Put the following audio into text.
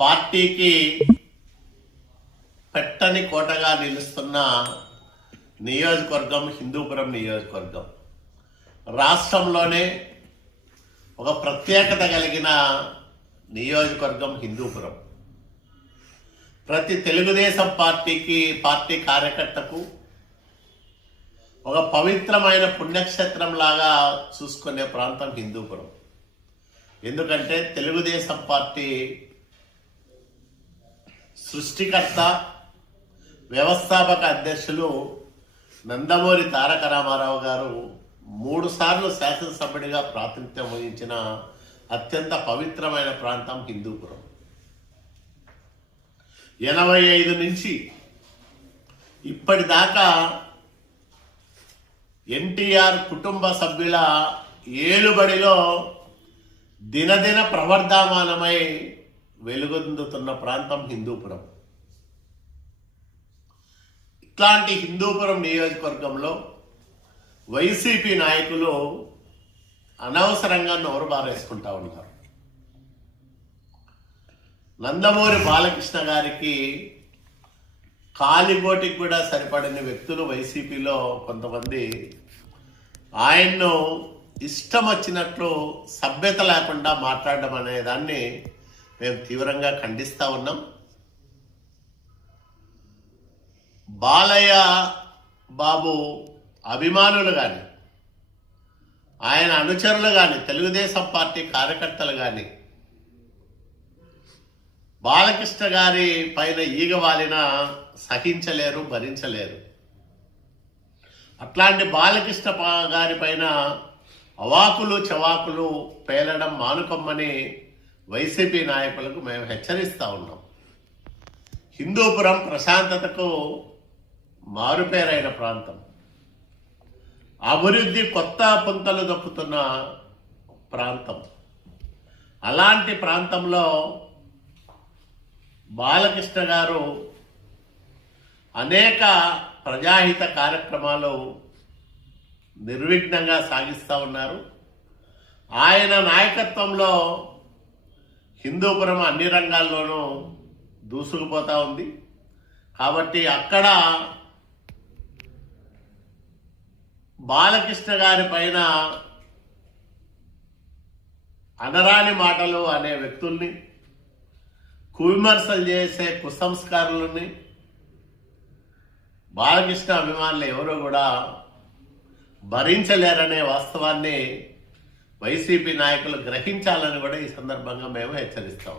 పార్టీకి పెట్టని కోటగా నిలుస్తున్న నియోజకవర్గం హిందూపురం నియోజకవర్గం. రాష్ట్రంలోనే ఒక ప్రత్యేకత కలిగిన నియోజకవర్గం హిందూపురం. ప్రతి తెలుగుదేశం పార్టీకి పార్టీ కార్యకర్తకు ఒక పవిత్రమైన పుణ్యక్షేత్రం లాగా చూసుకునే ప్రాంతం హిందూపురం. ఎందుకంటే తెలుగుదేశం పార్టీ సృష్టికర్త వ్యవస్థాపక అధ్యక్షులు నందమూరి తారక రామారావు గారు మూడు సార్లు శాసనసభ్యుడిగా ప్రాతినిధ్యం వహించిన అత్యంత పవిత్రమైన ప్రాంతం హిందూపురం. ఎనభై ఐదు నుంచి ఇప్పటిదాకా ఎన్టీఆర్ కుటుంబ సభ్యుల ఏలుబడిలో దినదిన ప్రవర్ధమానమై వెలుగొందుతున్న ప్రాంతం హిందూపురం. ఇట్లాంటి హిందూపురం నియోజకవర్గంలో వైసీపీ నాయకులు అనవసరంగా నోరు బారేసుకుంటా ఉన్నారు. నందమూరి బాలకృష్ణ గారికి కాలిగోటికి కూడా సరిపడిన వ్యక్తులు వైసీపీలో కొంతమంది. ఆయన్ను ఇష్టం వచ్చినట్లు సభ్యత లేకుండా మాట్లాడడం అనే దాన్ని మేము తీవ్రంగా ఖండిస్తా ఉన్నాం. బాలయ్య బాబు అభిమానులు కానీ ఆయన అనుచరులు కానీ తెలుగుదేశం పార్టీ కార్యకర్తలు కానీ బాలకృష్ణ గారి పైన ఈగ వాలిన సహించలేరు భరించలేరు. అట్లాంటి బాలకృష్ణ గారి పైన అవాకులు చవాకులు పేలడం మానుకమ్మని వైసీపీ నాయకులకు మేము హెచ్చరిస్తూ ఉన్నాం. హిందూపురం ప్రశాంతతకు మారుపేరైన ప్రాంతం. అభివృద్ధి కొత్త పుంతలు దొక్కుతున్న ప్రాంతం. అలాంటి ప్రాంతంలో బాలకృష్ణ గారు అనేక ప్రజాహిత కార్యక్రమాలు నిర్విఘ్నంగా సాగిస్తూ ఉన్నారు. ఆయన నాయకత్వంలో హిందూపురం అన్ని రంగాల్లోనూ దూసుకుపోతా ఉంది. కాబట్టి అక్కడ బాలకృష్ణ గారి పైన అనరాని మాటలు అనే వ్యక్తుల్ని కువిమర్శలు చేసే కుసంస్కారులని బాలకృష్ణ అభిమానులు ఎవరు కూడా భరించలేరనే వాస్తవాన్ని వైసీపీ నాయకులు గ్రహించాలని కూడా ఈ సందర్భంగా మేము హెచ్చరిస్తాం.